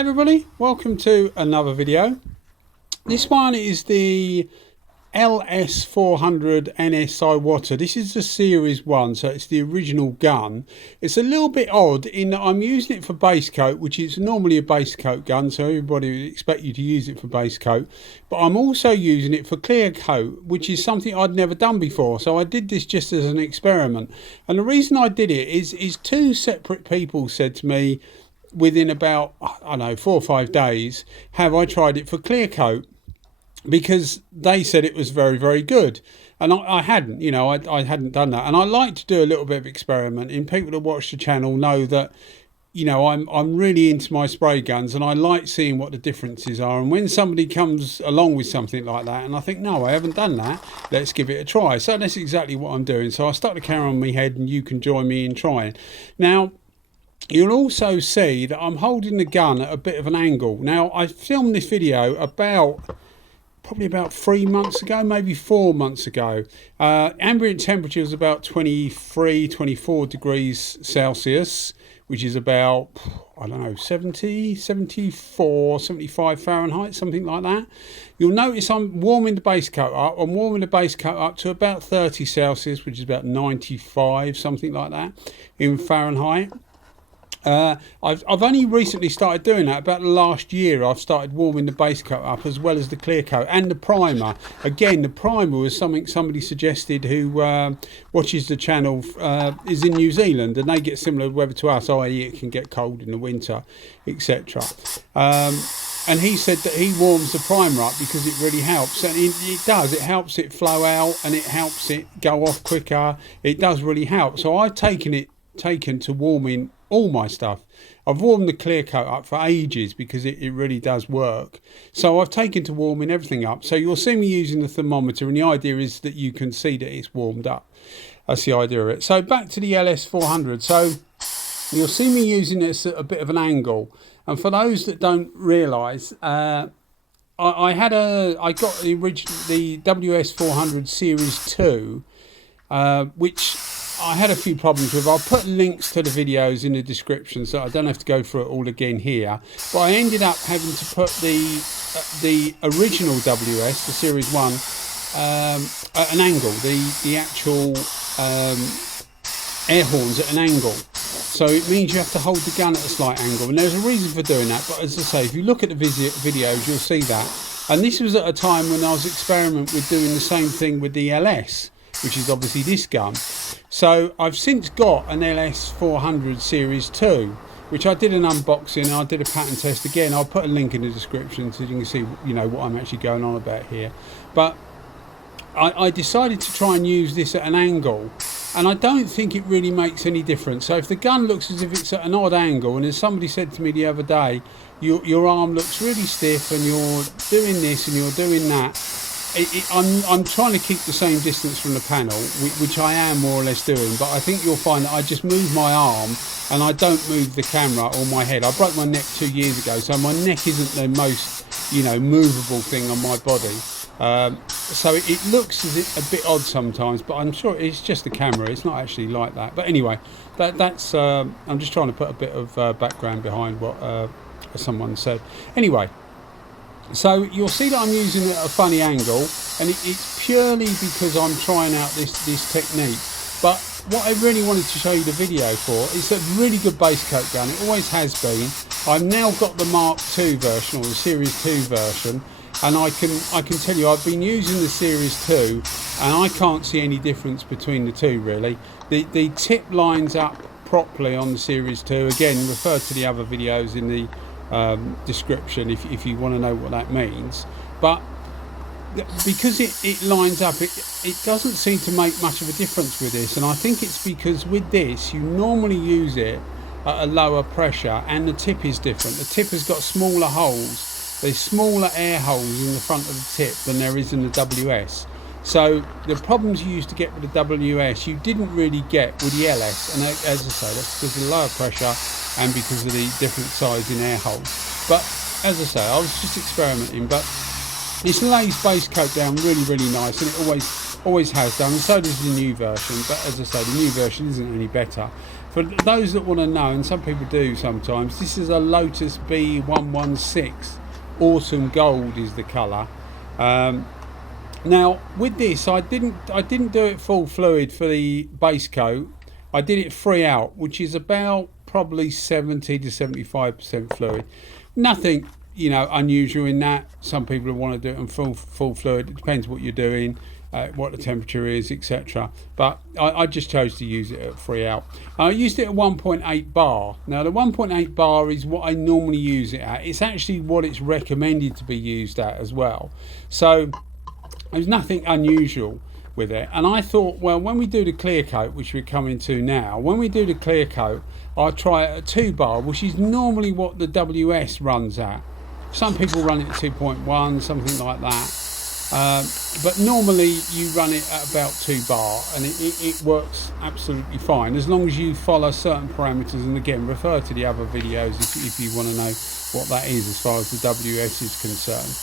everybody, welcome to another video. This one is the LS400 NS Iwata. This is the series 1, so it's the original gun. It's a little bit odd in that I'm using it for base coat, which is normally a base coat gun, so everybody would expect you to use it for base coat, but I'm also using it for clear coat, which is something I'd never done before. So I did this just as an experiment, and the reason I did it is two separate people said to me within about, I don't know, 4 or 5 days, have I tried it for clear coat, because they said it was very, very good, and I hadn't, you know, I hadn't done that. And I like to do a little bit of experimenting. People that watch the channel know that, you know, I'm really into my spray guns, and I like seeing what the differences are. And when somebody comes along with something like that and I think, no, I haven't done that, let's give it a try. So that's exactly what I'm doing. So I stuck the camera on my head, and you can join me in trying. Now, you'll also see that I'm holding the gun at a bit of an angle. Now, I filmed this video probably about 3 months ago, maybe 4 months ago. Ambient temperature was about 23, 24 degrees Celsius, which is about, I don't know, 70, 74, 75 Fahrenheit, something like that. You'll notice I'm warming the base coat up. I'm warming the base coat up to about 30 Celsius, which is about 95, something like that, in Fahrenheit. I've only recently started doing that. About the last year I've started warming the base coat up as well as the clear coat and the primer. Again, the primer was something somebody suggested who watches the channel, is in New Zealand, and they get similar weather to us, i.e. it can get cold in the winter, etc. And he said that he warms the primer up because it really helps, and it does. It helps it flow out, and it helps it go off quicker. It does really help. So I've taken to warming all my stuff. I've warmed the clear coat up for ages because it really does work. So I've taken to warming everything up. So you'll see me using the thermometer, and the idea is that you can see that it's warmed up. That's the idea of it. So back to the LS400. So you'll see me using this at a bit of an angle. And for those that don't realise, I got the original, the WS400 Series 2, which I had a few problems with. I'll put links to the videos in the description, so I don't have to go through it all again here. But I ended up having to put the original WS, the Series 1, at an angle. The actual air horns at an angle. So it means you have to hold the gun at a slight angle. And there's a reason for doing that. But as I say, if you look at the videos, you'll see that. And this was at a time when I was experimenting with doing the same thing with the LS, which is obviously this gun. So I've since got an LS400 Series 2, which I did an unboxing. I did a pattern test again. I'll put a link in the description so you can see, you know, what I'm actually going on about here. But I decided to try and use this at an angle, and I don't think it really makes any difference. So if the gun looks as if it's at an odd angle, and as somebody said to me the other day, your arm looks really stiff and you're doing this and you're doing that, I'm trying to keep the same distance from the panel, which I am more or less doing, but I think you'll find that I just move my arm and I don't move the camera or my head. I broke my neck 2 years ago, so my neck isn't the most, you know, movable thing on my body. So it looks as if a bit odd sometimes, but I'm sure it's just the camera. It's not actually like that. But anyway, that's I'm just trying to put a bit of background behind what someone said. Anyway. So you'll see that I'm using it at a funny angle, and it's purely because I'm trying out this technique. But what I really wanted to show you the video for is a really good base coat gun. It always has been. I've now got the Mark II version, or the Series 2 version, and I can tell you I've been using the Series 2, and I can't see any difference between the two really. The tip lines up properly on the Series 2. Again, refer to the other videos in the description if you want to know what that means. But because it lines up, it doesn't seem to make much of a difference with this, and I think it's because with this you normally use it at a lower pressure, and the tip is different. The tip has got smaller holes. There's smaller air holes in the front of the tip than there is in the WS. So the problems you used to get with the WS you didn't really get with the LS, and as I say, that's because of the lower pressure and because of the different size in air holes. But as I say, I was just experimenting, but this lays base coat down really, really nice, and it always has done, and so does the new version. But as I say, the new version isn't any better. For those that want to know, and some people do sometimes, this is a Lotus B116. Autumn gold is the colour. Now with this, I didn't do it full fluid for the base coat. I did it free out, which is about probably 70 to 75% fluid. Nothing, you know, unusual in that. Some people want to do it in full fluid. It depends what you're doing, what the temperature is, etc. But I just chose to use it at free out. I used it at 1.8 bar. Now the 1.8 bar is what I normally use it at. It's actually what it's recommended to be used at as well. So there's nothing unusual with it. And I thought, well, when we do the clear coat, which we're coming to now, when we do the clear coat, I'll try it at 2 bar, which is normally what the WS runs at. Some people run it at 2.1, something like that. But normally you run it at about 2 bar, and it works absolutely fine as long as you follow certain parameters. And again, refer to the other videos if you want to know what that is as far as the WS is concerned.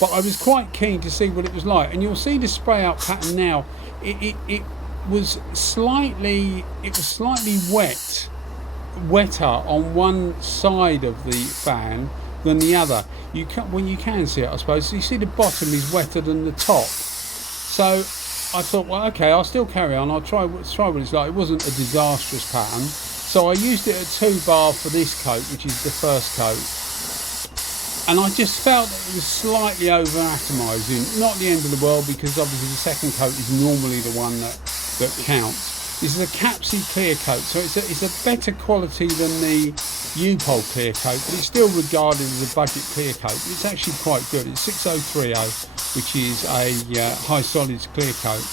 But I was quite keen to see what it was like, and you'll see the spray out pattern now. It was slightly wetter on one side of the fan than the other. You can see it, I suppose. So you see the bottom is wetter than the top. So I thought, well, okay, I'll still carry on. I'll try what it's like. It wasn't a disastrous pattern. So I used it at 2 bar for this coat, which is the first coat. And I just felt that it was slightly over atomising. Not the end of the world, because obviously the second coat is normally the one that counts. This is a Capsi clear coat, so it's a better quality than the U-Pol clear coat, but it's still regarded as a budget clear coat. But it's actually quite good. It's 6030, which is a high solids clear coat.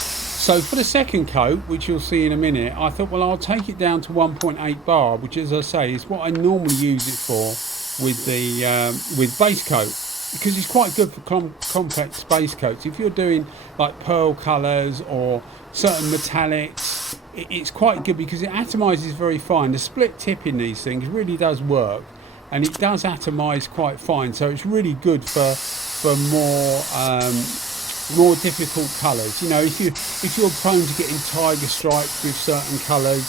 So for the second coat, which you'll see in a minute, I thought, well, I'll take it down to 1.8 bar, which, as I say, is what I normally use it for with the with base coat, because it's quite good for complex base coats. If you're doing like pearl colours or certain metallics, it's quite good because it atomises very fine. The split tip in these things really does work, and it does atomise quite fine. So it's really good for more difficult colours. You know, if you're prone to getting tiger stripes with certain colours,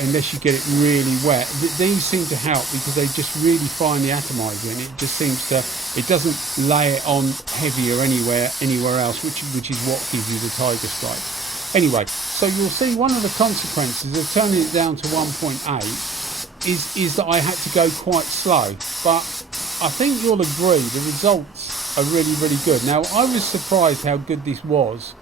unless you get it really wet, these seem to help because they just really finely atomise it, and it just seems to, it doesn't lay it on heavier anywhere else, which is what gives you the tiger stripe. Anyway, so you'll see one of the consequences of turning it down to 1.8 is that I had to go quite slow, but I think you'll agree the results are really, really good. Now, I was surprised how good this was.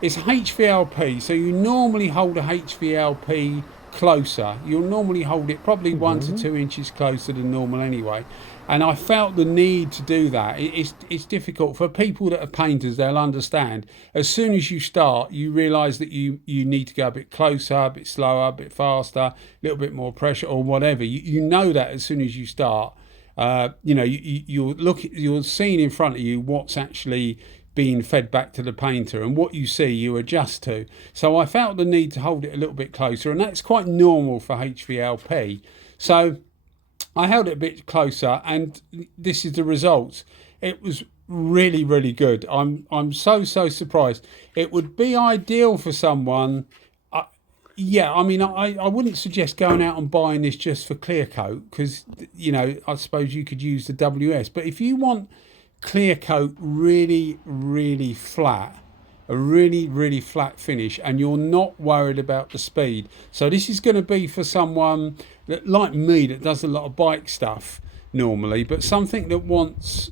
It's HVLP, so you normally hold a HVLP closer. You'll normally hold it probably 1 to 2 inches closer than normal anyway, and I felt the need to do that. It's difficult for people that are painters. They'll understand. As soon as you start, you realize that you need to go a bit closer, a bit slower, a bit faster, a little bit more pressure or whatever. You know that as soon as you start. You know, you're seeing in front of you what's actually being fed back to the painter, and what you see you adjust to. So I felt the need to hold it a little bit closer, and that's quite normal for HVLP. So I held it a bit closer, and this is the results. It was really, really good. I'm so surprised. It would be ideal for someone. Yeah, I mean, I wouldn't suggest going out and buying this just for clear coat, because, you know, I suppose you could use the WS. But if you want clear coat really, really flat, a really, really flat finish, and you're not worried about the speed, so this is going to be for someone that, like me, that does a lot of bike stuff normally, but something that wants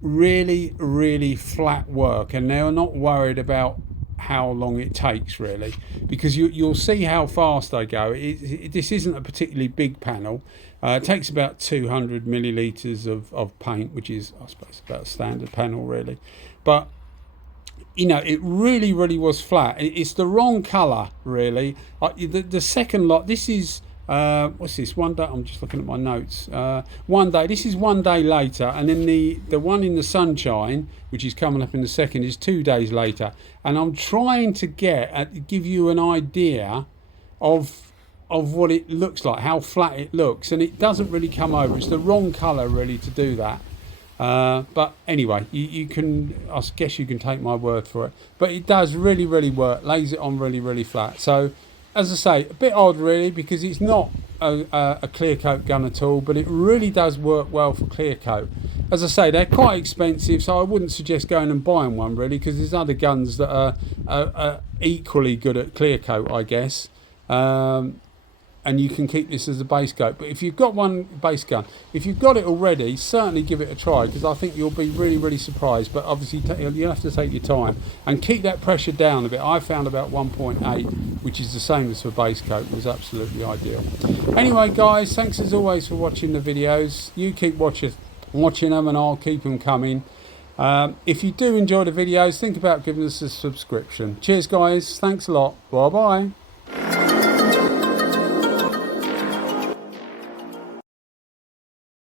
really, really flat work, and they're not worried about how long it takes, really, because you'll see how fast I go. This isn't a particularly big panel. It takes about 200 millilitres of paint, which is, I suppose, about a standard panel, really. But, you know, it really, really was flat. It's the wrong colour, really. The second lot, this is, what's this? One day, I'm just looking at my notes. One day, this is 1 day later, and then the one in the sunshine, which is coming up in the second, is 2 days later. And I'm trying to give you an idea of what it looks like, how flat it looks, and it doesn't really come over. It's the wrong colour, really, to do that. But anyway, you can, I guess you can take my word for it. But it does really, really work. Lays it on really, really flat. So as I say, a bit odd really, because it's not a clear coat gun at all, but it really does work well for clear coat. As I say, they're quite expensive, so I wouldn't suggest going and buying one really, because there's other guns that are equally good at clear coat, I guess. And you can keep this as a base coat. But if you've got one base gun, if you've got it already, certainly give it a try, because I think you'll be really, really surprised. But obviously you'll have to take your time and keep that pressure down a bit. I found about 1.8, which is the same as for base coat, was absolutely ideal. Anyway guys, thanks as always for watching the videos. You keep watching them and I'll keep them coming. If you do enjoy the videos, think about giving us a subscription. Cheers guys, thanks a lot, bye bye.